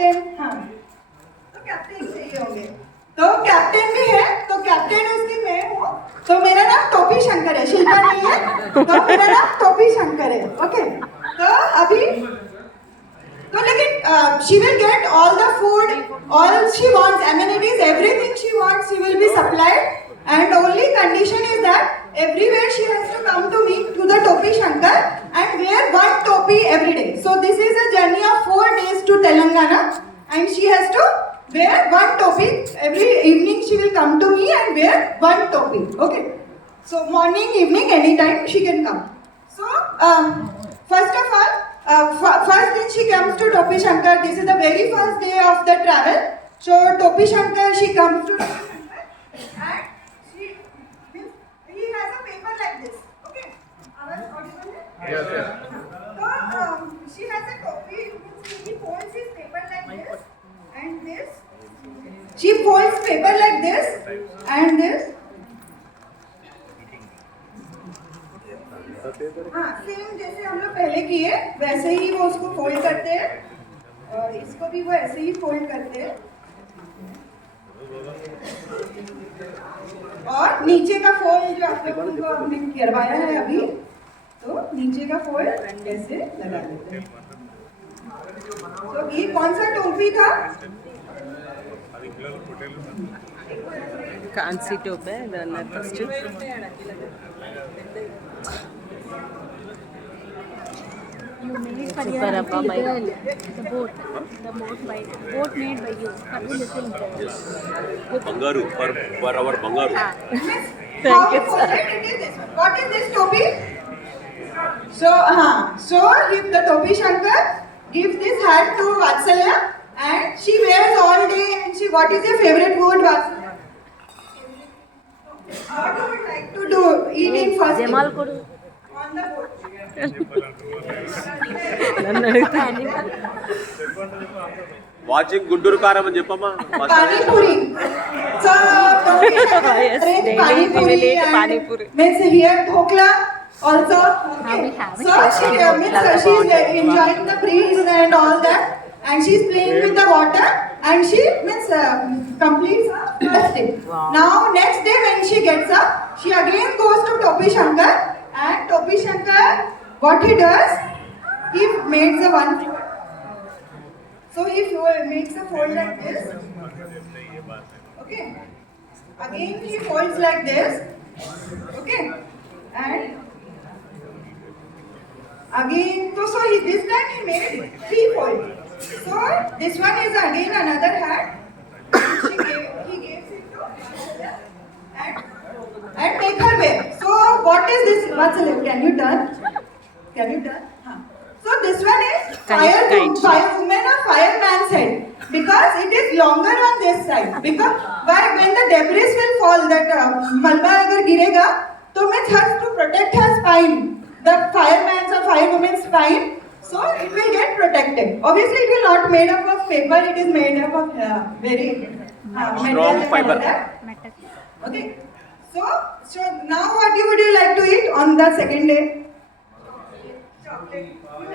Captain, हाँ तो captain चाहिए होंगे, तो कैप्टन भी है, तो कैप्टन उसकी मैं हूँ, तो मेरा नाम टोपी शंकर है, शिल्पा नहीं है, तो मेरा नाम टोपी शंकर है। ओके, तो अभी तो लेकिन she will get all the food, all she wants, amenities, everything she wants, she will be supplied. And only condition is that everywhere she has to come to me to the Topi Shankar and wear one topi every day. So this is a journey of 4 days to Telangana, and she has to wear one topi every evening. She will come to me and wear one topi. Okay. So morning, evening, anytime she can come. So first of all. First day she comes to Topi Shankar. This is the very first day of the travel. So Topi Shankar, she comes to Topi Shankar and he has a paper like this. Okay. Yes, yes. So she has a topi. He folds his paper like this and this. She folds paper like this and this. हाँ same जैसे हम लोग पहले किए वैसे ही वो उसको fold करते हैं और इसको भी वो ऐसे ही फोल्ड करते हैं और नीचे का फोल्ड जो आप लोगों को हमने करवाया है अभी, तो नीचे का फोल्ड ऐसे लगा देते हैं। तो ये कौन सा टोपी था? कांसी टोप है first You made for your little girl, the boat made by you for the little girl. Bangaru, for our Bangaru. Thank you, sir. What is this topi? So if the Topi Shankar gives this hat to Vatsalya and she wears all day and she, what is your favorite food, Vatsalya? What do you like to do? Eating first thing? Jamal code On the boat. నన్ను అడుగుతాను watching Guntur కారం అని చెప్పమ్మా. Pani puri. So Topi Shankar Yes, arrange daily pani we puri will eat and pani puri. means here dhokla also. Now we Okay. have it. So she is enjoying the breeze and all that, and she's playing with the water, and she means completes her first day. Wow. Now next day when she gets up, she again goes to Topi Shankar, and Topi Shankar, what he does, he makes a one. So he makes a fold like this. Okay. Again he folds like this. Okay. And again, so he, this time he made 3 folds. So this one is again another hat. He gave it to Vatsalya and make her wear. So what is this, Vatsalya? Can you turn? Huh. So this one is fire woman or fireman's head, because it is longer on this side. Because when the debris will fall, that malba agar girega, तो means has to protect her spine, the fireman's or firewoman's spine, so it will get protected. Obviously, it will not made up of paper; it is made up of very Strong fiber. Okay. So now what would you like to eat on the second day?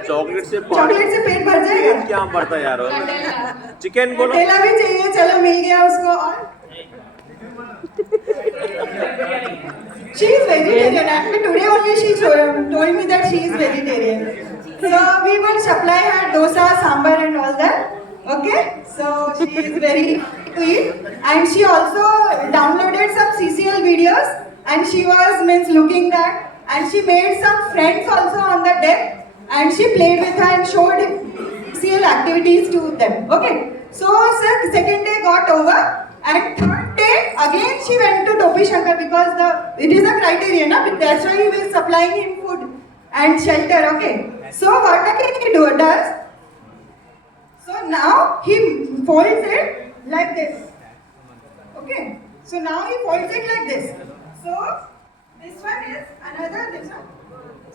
Chocolate से chocolate से पेट भर जाएगा? क्या बढ़ता है यार? Chicken बोलो. केला भी चाहिए, चलो मिल गया उसको। और she is vegetarian. Actually today only she told me that she is vegetarian. So we will supply her dosa, sambar and all that. Okay. So she is very to eat, and she also downloaded some CCL videos, and she was looking that, and she made some friends also on the deck, and she played with her and showed CCL activities to them. Okay. So second day got over, and third day again she went to Topi Shankar, because it is a criteria, na? That's why he was supplying him food and shelter. Okay. So what he does? So now he folds it like this. Okay. So now he folds it like this. So this one is another this one.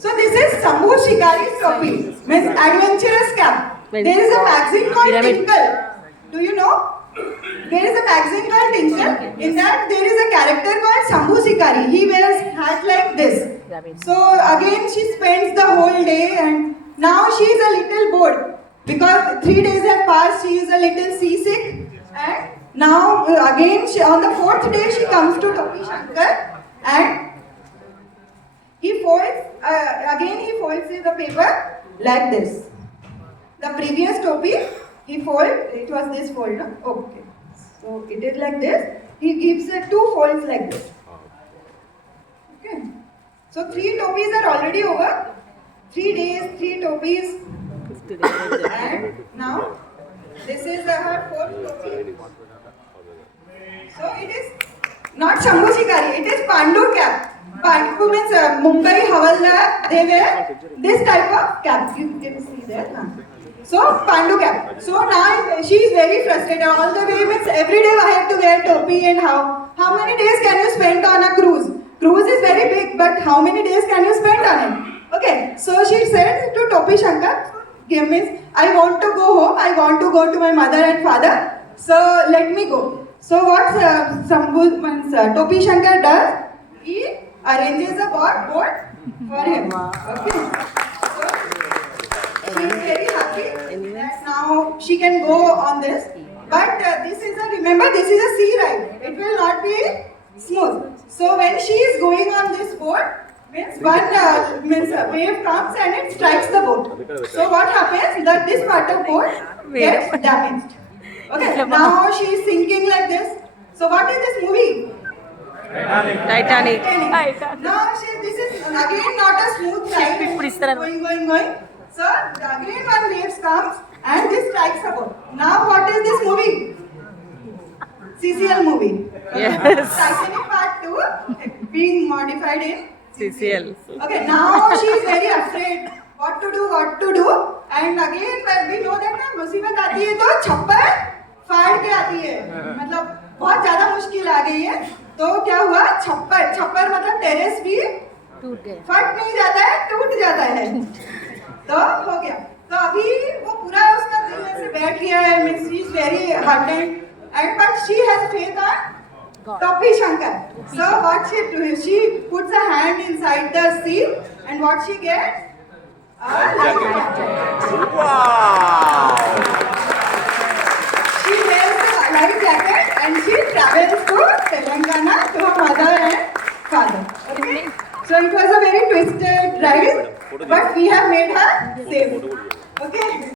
So this is Sambhu Shikari's topi, means adventurous cap. There is a magazine called Pyramid. Tinkle. Do you know? There is a magazine called Tinkle. In that there is a character called Sambhu Shikari. He wears hat like this. So again she spends the whole day, and now she is a little bored. because 3 days have passed, she is a little seasick, and now again on the 4th day she comes to Topi Shankar, and he folds he folds the paper like this. The previous Topi he fold, it was this fold, no? Okay, so it is like this. He gives 2 folds like this. Okay, so 3 Topis are already over. 3 days, 3 Topis. And now this is her 4th topi. So it is not Shambhu Shikari, it is Pandu cap. Pandu means Mumbai Havaldar, they wear this type of cap. You can see there. So Pandu cap. So now she is very frustrated. All the way means every day I have to wear topi, and how many days can you spend on a cruise? Cruise is very big, but how many days can you spend on it? Okay, so she said to Topi Shankar, means I want to go home, I want to go to my mother and father, so let me go. So what Topi Shankar does, he arranges a boat for him. Okay, so she is very happy that now she can go on this, but remember this is a sea ride, it will not be smooth. So when she is going on this boat, means a wave comes and it strikes the boat. So what happens, that this part of boat gets damaged. Okay, now she is sinking like this. So what is this movie? Titanic. Now this is again not a smooth ride. Going. So again one wave comes and this strikes the boat. Now what is this movie? CCL movie. Yes. Titanic Part 2 being modified in CCL. Okay, now she is very afraid what to do, and again when we know that ना मुसीबत आती है तो छप्पर फाड़ के आती है, मतलब बहुत ज़्यादा मुश्किल आ गई है, तो क्या हुआ, छप्पर मतलब टेरेस भी टूट गए, फट नहीं जाता है, टूट जाता है, तो हो गया, तो अभी वो पूरा उसका दिल ऐसे बैठ गया है, means she is very hearted, and but she has faith on Topi Shankar. So what she do? She puts a hand inside the sea, and what she gets? A life jacket. Wow! She wears a life jacket and she travels to Telangana to her mother and father. Okay. So it was a very twisted ride, but we have made her safe. Okay.